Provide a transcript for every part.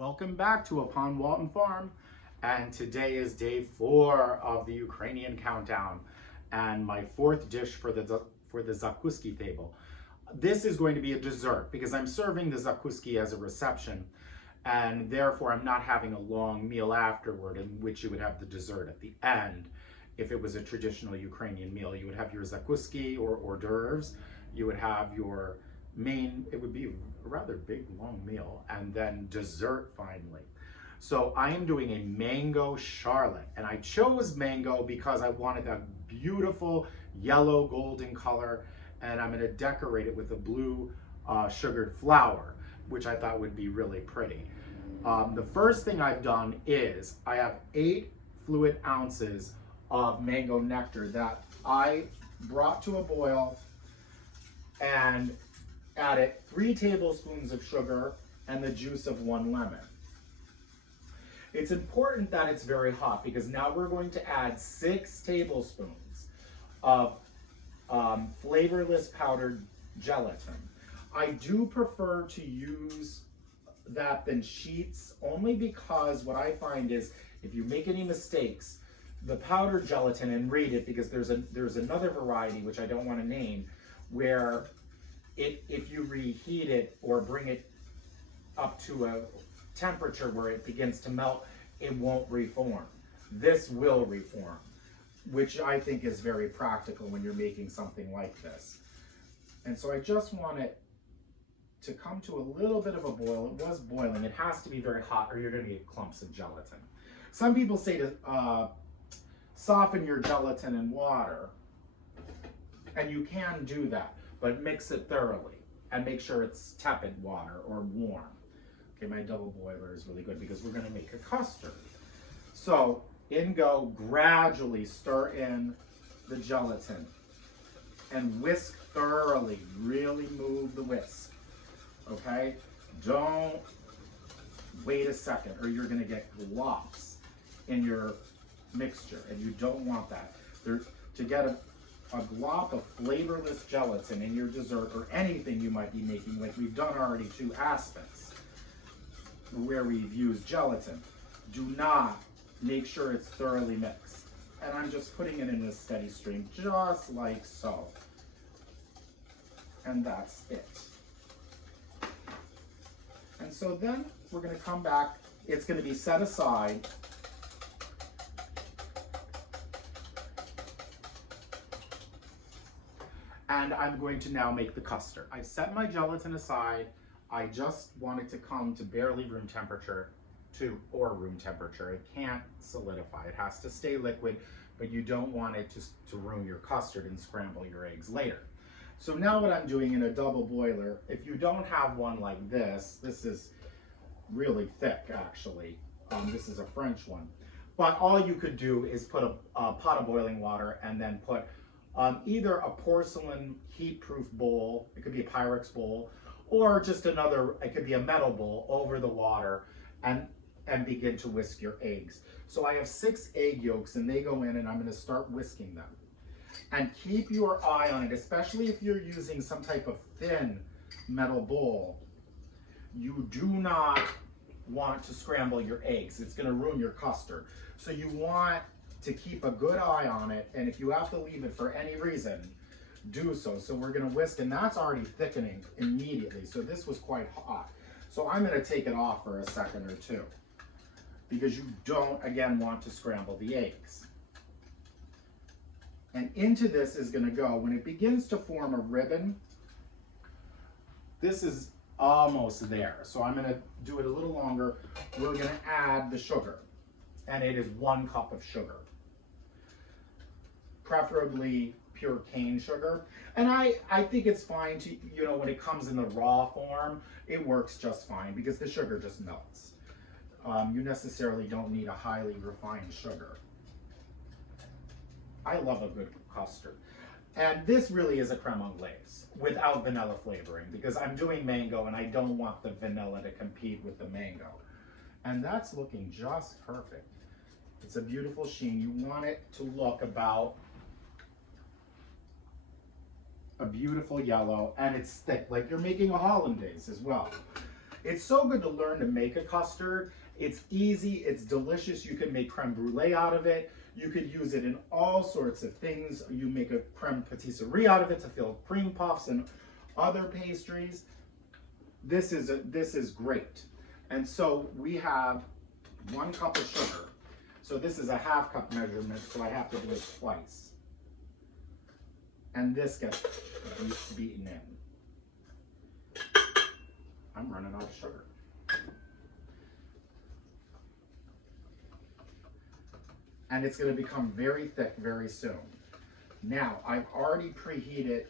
Welcome back to Upon Walton Farm, and today is day 4 of the Ukrainian countdown and my 4th dish for the zakuski table. This is going to be a dessert because I'm serving the zakuski as a reception, and therefore I'm not having a long meal afterward in which you would have the dessert at the end. If it was a traditional Ukrainian meal, you would have your zakuski or hors d'oeuvres, you would have your main, it would be a rather big long meal, and then dessert finally. So I am doing a mango charlotte, and I chose mango because I wanted a beautiful yellow golden color, and I'm going to decorate it with a blue sugared flour, which I thought would be really pretty. The first thing I've done is I have 8 fluid ounces of mango nectar that I brought to a boil and added 3 tablespoons of sugar and the juice of 1 lemon. It's important that it's very hot because now we're going to add 6 tablespoons of flavorless powdered gelatin. I do prefer to use that than sheets only because what I find is if you make any mistakes, the powdered gelatin, and read it because there's another variety which I don't want to name where if you reheat it or bring it up to a temperature where it begins to melt, it won't reform. This will reform, which I think is very practical when you're making something like this. And so I just want it to come to a little bit of a boil. It was boiling. It has to be very hot or you're going to get clumps of gelatin. Some people say to soften your gelatin in water, and you can do that, but mix it thoroughly and make sure it's tepid water or warm. Okay, my double boiler is really good because we're going to make a custard. So gradually stir in the gelatin and whisk thoroughly. Really move the whisk. Okay, don't wait a second or you're going to get glops in your mixture, and you don't want that. To get a glop of flavorless gelatin in your dessert or anything you might be making, like we've done already 2 aspects where we've used gelatin, do not make sure it's thoroughly mixed. And I'm just putting it in a steady stream, just like so. And that's it. And so then we're going to come back. It's going to be set aside. And I'm going to now make the custard. I set my gelatin aside. I just want it to come to barely room temperature, or room temperature. It can't solidify. It has to stay liquid, but you don't want it to ruin your custard and scramble your eggs later. So now what I'm doing in a double boiler, if you don't have one like this is really thick actually. This is a French one. But all you could do is put a pot of boiling water and then put either a porcelain heat-proof bowl, it could be a Pyrex bowl, or just another, it could be a metal bowl over the water and begin to whisk your eggs. So I have 6 egg yolks and they go in and I'm going to start whisking them. And keep your eye on it, especially if you're using some type of thin metal bowl. You do not want to scramble your eggs. It's going to ruin your custard. So you want to keep a good eye on it, and if you have to leave it for any reason, do so. So we're going to whisk, and that's already thickening immediately. So this was quite hot. So I'm going to take it off for a second or 2 because you don't, again, want to scramble the eggs. And into this is going to go, when it begins to form a ribbon, this is almost there. So I'm going to do it a little longer. We're going to add the sugar, and it is 1 cup of sugar. Preferably pure cane sugar. And I think it's fine to, when it comes in the raw form, it works just fine because the sugar just melts. You necessarily don't need a highly refined sugar. I love a good custard. And this really is a creme anglaise without vanilla flavoring because I'm doing mango and I don't want the vanilla to compete with the mango. And that's looking just perfect. It's a beautiful sheen. You want it to look about a beautiful yellow, and it's thick, like you're making a hollandaise as well. It's so good to learn to make a custard. It's easy, it's delicious. You can make creme brulee out of it. You could use it in all sorts of things. You make a creme patisserie out of it to fill cream puffs and other pastries. This is great. And so we have 1 cup of sugar. So this is a 1/2 cup measurement, so I have to do it twice. And this gets beaten in. I'm running out of sugar. And it's going to become very thick very soon. Now, I've already preheated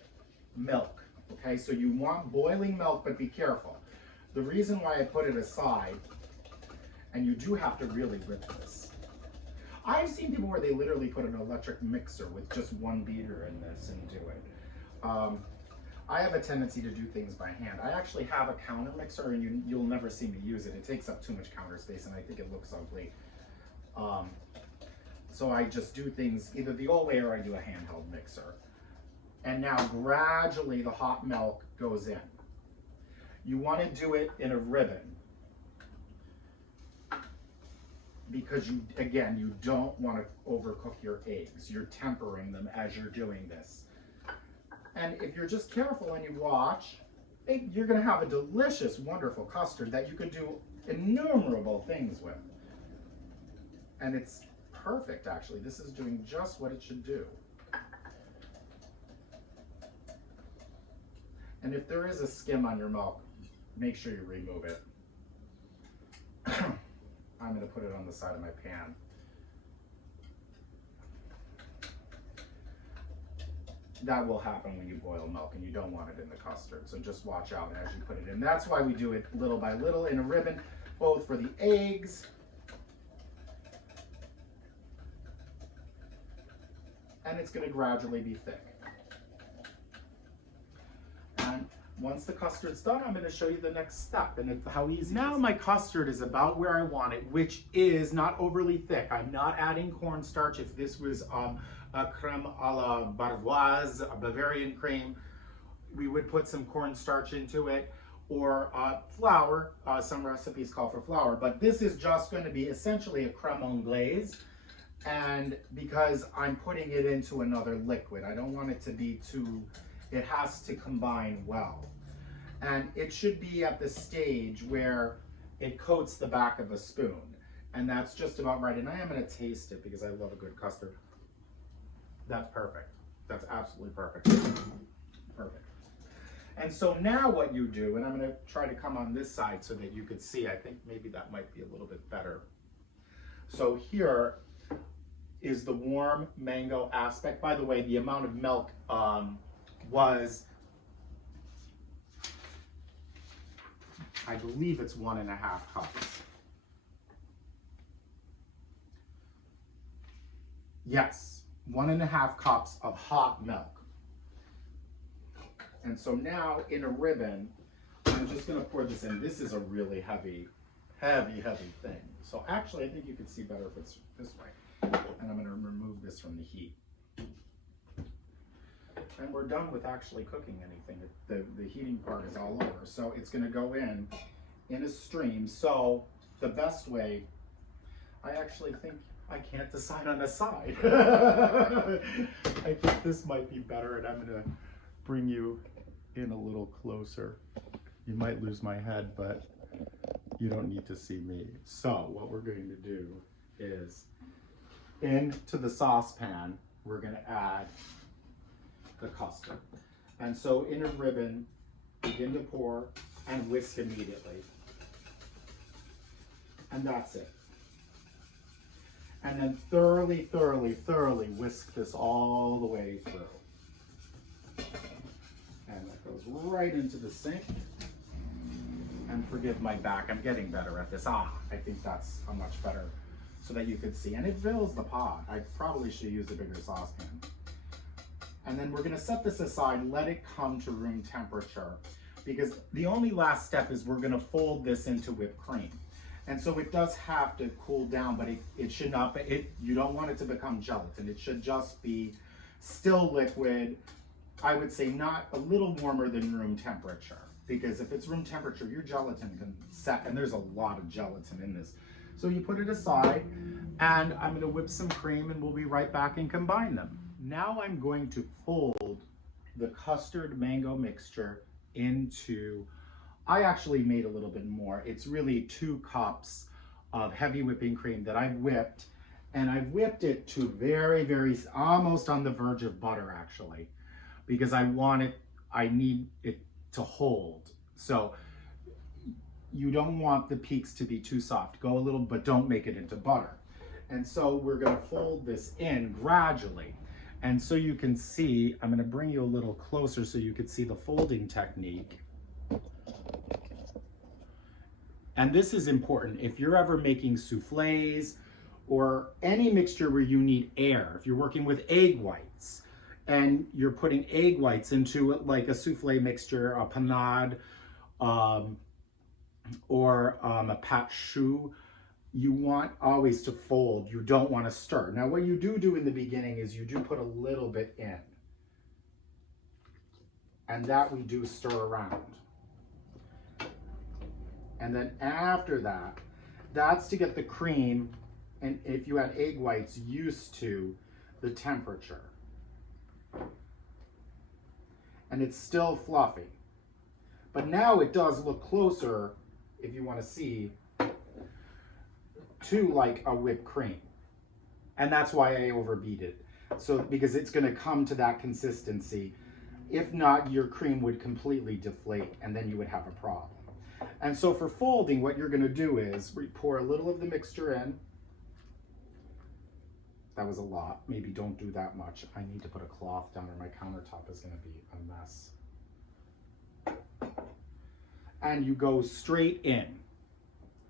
milk, okay? So you want boiling milk, but be careful. The reason why I put it aside, and you do have to really whip this. I've seen people where they literally put an electric mixer with just 1 beater in this and do it. I have a tendency to do things by hand. I actually have a counter mixer, and you'll never see me use it. It takes up too much counter space, and I think it looks ugly. So I just do things either the old way or I do a handheld mixer. And now gradually the hot milk goes in. You want to do it in a ribbon because you don't want to overcook your eggs. You're tempering them as you're doing this. And if you're just careful and you watch, you're going to have a delicious, wonderful custard that you could do innumerable things with. And it's perfect, actually. This is doing just what it should do. And if there is a skim on your milk, make sure you remove it. I'm going to put it on the side of my pan. That will happen when you boil milk, and you don't want it in the custard. So just watch out as you put it in. That's why we do it little by little in a ribbon, both for the eggs and it's going to gradually be thick. And once the custard's done, I'm going to show you the next step and it's how easy. Now my custard is about where I want it, which is not overly thick. I'm not adding cornstarch. If this was a creme a la Bavaroise, a Bavarian cream, we would put some cornstarch into it, or flour. Some recipes call for flour, but this is just going to be essentially a creme anglaise. And because I'm putting it into another liquid, I don't want it to be too, it has to combine well. And it should be at the stage where it coats the back of a spoon. And that's just about right. And I am going to taste it because I love a good custard. That's perfect. That's absolutely perfect. Perfect. And so now what you do, and I'm going to try to come on this side so that you could see, I think maybe that might be a little bit better. So here is the warm mango aspect. By the way, the amount of milk was, I believe it's 1.5 cups. Yes, 1.5 cups of hot milk. And so now in a ribbon, I'm just gonna pour this in. This is a really heavy thing. So actually, I think you can see better if it's this way. And I'm gonna remove this from the heat. And we're done with actually cooking anything. The heating part is all over. So it's gonna go in a stream. So the best way, I actually think I can't decide on a side. I think this might be better, and I'm gonna bring you in a little closer. You might lose my head, but you don't need to see me. So what we're going to do is, into the saucepan, we're gonna add the custard. And so in a ribbon, begin to pour and whisk immediately. And that's it. And then thoroughly whisk this all the way through. And that goes right into the sink. And forgive my back, I'm getting better at this. I think that's a much better, so that you could see. And it fills the pot. I probably should use a bigger saucepan. And then we're gonna set this aside, let it come to room temperature, because the only last step is we're gonna fold this into whipped cream. And so it does have to cool down, but it should not be, you don't want it to become gelatin. It should just be still liquid. I would say not a little warmer than room temperature because if it's room temperature, your gelatin can set, and there's a lot of gelatin in this. So you put it aside, and I'm gonna whip some cream, and we'll be right back and combine them. Now I'm going to fold the custard mango mixture into, I actually made a little bit more. It's really 2 cups of heavy whipping cream that I've whipped, and I've whipped it to very, very, almost on the verge of butter actually, because I need it to hold. So you don't want the peaks to be too soft. Go a little, but don't make it into butter. And so we're gonna fold this in gradually. And so you can see, I'm gonna bring you a little closer so you can see the folding technique. And this is important. If you're ever making soufflés or any mixture where you need air, if you're working with egg whites and you're putting egg whites into it, like a souffle mixture, a panade, or a pâte choux, you want always to fold. You don't want to stir. Now, what you do in the beginning is you do put a little bit in, and that we do stir around. And then after that, that's to get the cream, and if you add egg whites, used to the temperature. And it's still fluffy. But now it does look closer, if you want to see, to like a whipped cream. And that's why I overbeat it. So, because it's going to come to that consistency. If not, your cream would completely deflate, and then you would have a problem. And so for folding, what you're going to do is pour a little of the mixture in. That was a lot. Maybe don't do that much. I need to put a cloth down or my countertop is going to be a mess. And you go straight in.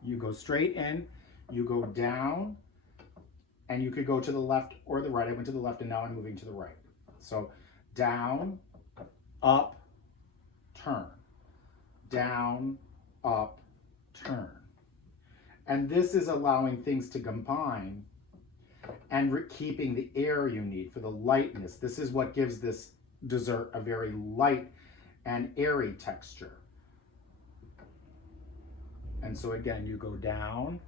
You go straight in, you go down, and you could go to the left or the right. I went to the left and now I'm moving to the right. So down, up, turn. Down, up, turn. And this is allowing things to combine and keeping the air you need for the lightness. This is what gives this dessert a very light and airy texture. And so again, you go down,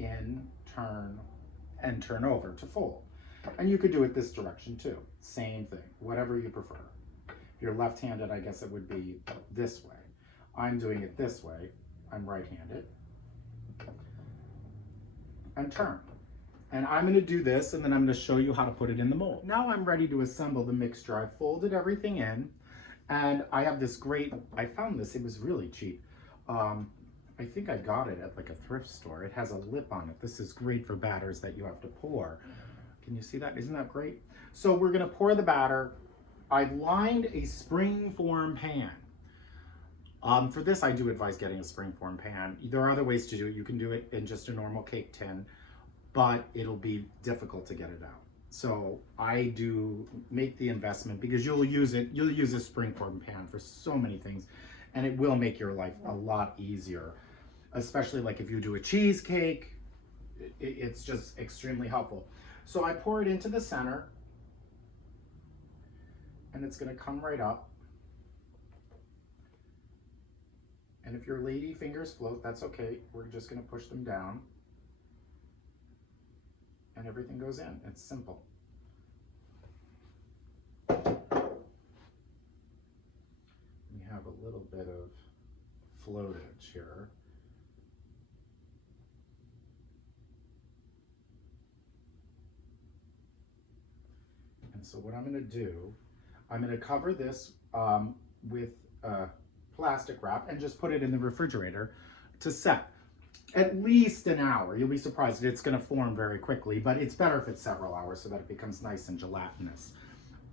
in, turn, and turn over to fold. And you could do it this direction too. Same thing, whatever you prefer. If you're left-handed, I guess it would be this way. I'm doing it this way. I'm right-handed. And turn. And I'm going to do this, and then I'm going to show you how to put it in the mold. Now I'm ready to assemble the mixture. I've folded everything in, and I have this great, I found this, it was really cheap. I think I got it at like a thrift store. It has a lip on it. This is great for batters that you have to pour. Can you see that? Isn't that great? So we're going to pour the batter. I've lined a spring-form pan. For this, I do advise getting a spring-form pan. There are other ways to do it. You can do it in just a normal cake tin, but it'll be difficult to get it out. So I do make the investment because you'll use a spring-form pan for so many things, and it will make your life a lot easier, especially like if you do a cheesecake. It's just extremely helpful. So I pour it into the center, and it's going to come right up. And if your lady fingers float, that's okay. We're just going to push them down, and everything goes in. It's simple. We have a little bit of floatage here. And so what I'm going to do, I'm going to cover this with plastic wrap and just put it in the refrigerator to set at least an hour. You'll be surprised, it's going to form very quickly, but it's better if it's several hours so that it becomes nice and gelatinous.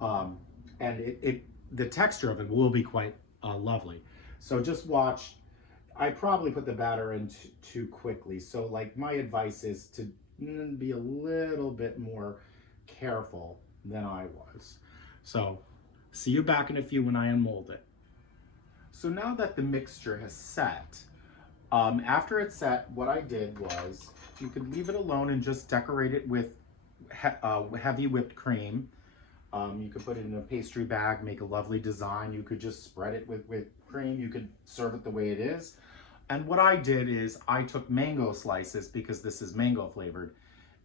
And the texture of it will be quite lovely. So just watch. I probably put the batter in too quickly. So like my advice is to be a little bit more careful than I was. So see you back in a few when I unmold it. So now that the mixture has set, after it's set, what I did was, you could leave it alone and just decorate it with heavy whipped cream. You could put it in a pastry bag, make a lovely design. You could just spread it with cream. You could serve it the way it is. And what I did is I took mango slices, because this is mango flavored,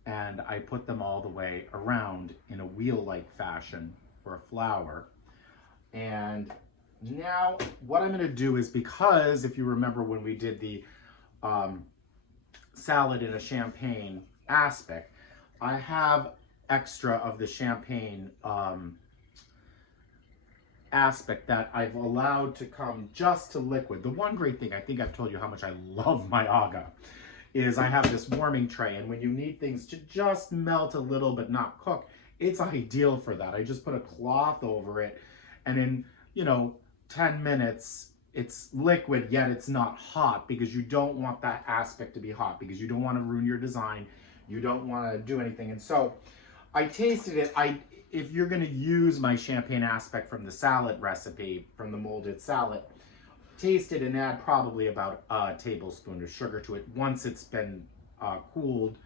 and I put them all the way around in a wheel-like fashion for a flower. And now what I'm gonna do is, because if you remember when we did the salad in a champagne aspect, I have extra of the champagne aspect that I've allowed to come just to liquid. The one great thing, I think I've told you how much I love my aga, is I have this warming tray, and when you need things to just melt a little but not cook, it's ideal for that. I just put a cloth over it, and in, 10 minutes, it's liquid, yet it's not hot, because you don't want that aspect to be hot, because you don't want to ruin your design. You don't want to do anything. And so I tasted it. If you're going to use my champagne aspect from the salad recipe, from the molded salad, taste it and add probably about a tablespoon of sugar to it once it's been cooled,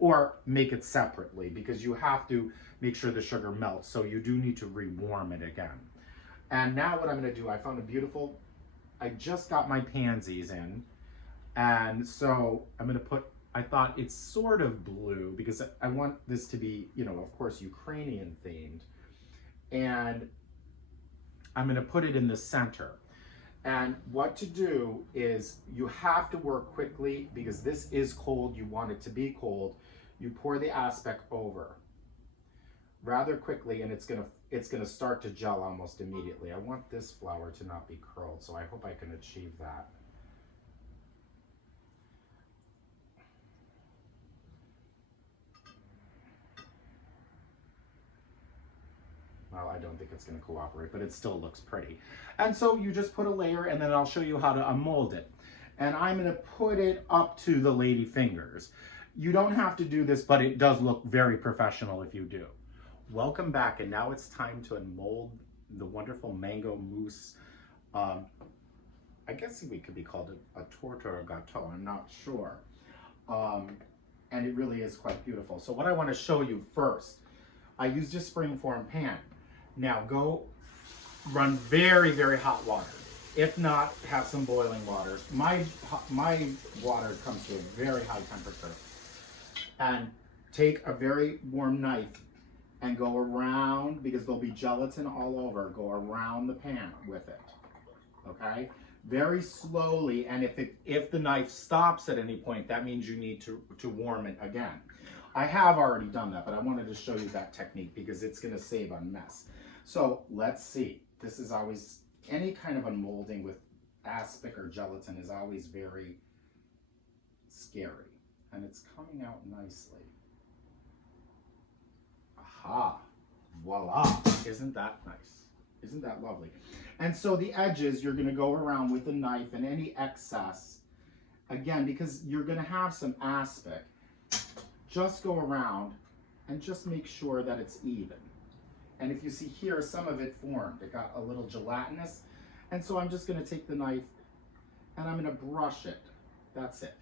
or make it separately, because you have to make sure the sugar melts. So you do need to rewarm it again. And now what I'm going to do, I found a beautiful, I just got my pansies in. And so I'm going to put, I thought it's sort of blue, because I want this to be, of course, Ukrainian themed. And I'm going to put it in the center. And what to do is, you have to work quickly, because this is cold. You want it to be cold. You pour the aspect over rather quickly, and it's gonna start to gel almost immediately. I want this flour to not be curled, so I hope I can achieve that. Well, I don't think it's going to cooperate, but it still looks pretty. And so you just put a layer, and then I'll show you how to unmold it. And I'm going to put it up to the lady fingers. You don't have to do this, but it does look very professional if you do. Welcome back, and now it's time to unmold the wonderful mango mousse. I guess we could be called a torte or a gâteau, I'm not sure. And it really is quite beautiful. So what I want to show you first, I used a springform pan. Now go run very, very hot water. If not, have some boiling water. My water comes to a very high temperature. And take a very warm knife and go around, because there'll be gelatin all over, go around the pan with it, okay? Very slowly, and if the knife stops at any point, that means you need to warm it again. I have already done that, but I wanted to show you that technique because it's going to save on mess. So let's see. This is always, any kind of unmolding with aspic or gelatin is always very scary. And it's coming out nicely. Aha, voila. Isn't that nice? Isn't that lovely? And so the edges, you're going to go around with the knife, and any excess, again, because you're going to have some aspic, just go around and just make sure that it's even. And if you see here, some of it formed. It got a little gelatinous. And so I'm just going to take the knife and I'm going to brush it. That's it.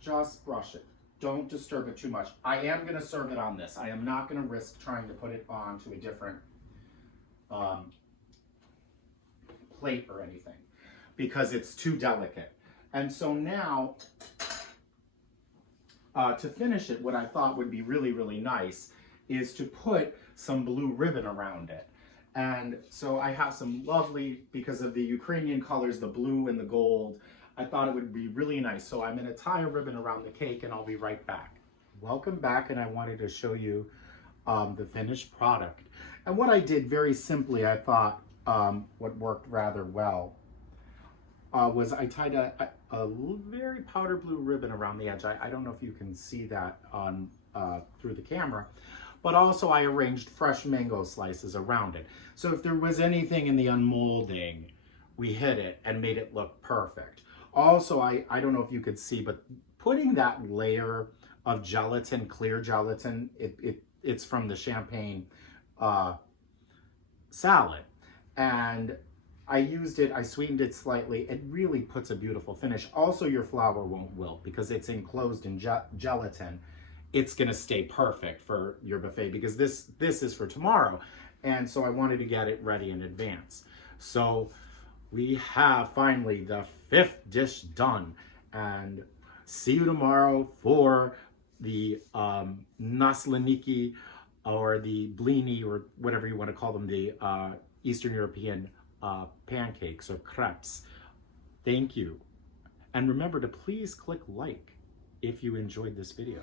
Just brush it. Don't disturb it too much. I am going to serve it on this. I am not going to risk trying to put it onto a different plate or anything, because it's too delicate. And so now, to finish it, what I thought would be really, really nice is to put some blue ribbon around it. And so I have some lovely, because of the Ukrainian colors, the blue and the gold, I thought it would be really nice. So I'm going to tie a ribbon around the cake, and I'll be right back. Welcome back, and I wanted to show you the finished product. And what I did very simply, I thought what worked rather well, was I tied a very powder blue ribbon around the edge. I don't know if you can see that on through the camera, but also I arranged fresh mango slices around it. So if there was anything in the unmolding, we hid it and made it look perfect. Also, I don't know if you could see, but putting that layer of gelatin, clear gelatin, it's from the champagne salad. And I used it, I sweetened it slightly. It really puts a beautiful finish. Also, your flour won't wilt because it's enclosed in gelatin. it's gonna stay perfect for your buffet because this is for tomorrow. And so I wanted to get it ready in advance. So we have finally the 5th dish done, and see you tomorrow for the nasleniki, or the blini, or whatever you want to call them, the Eastern European pancakes or crepes. Thank you. And remember to please click like if you enjoyed this video.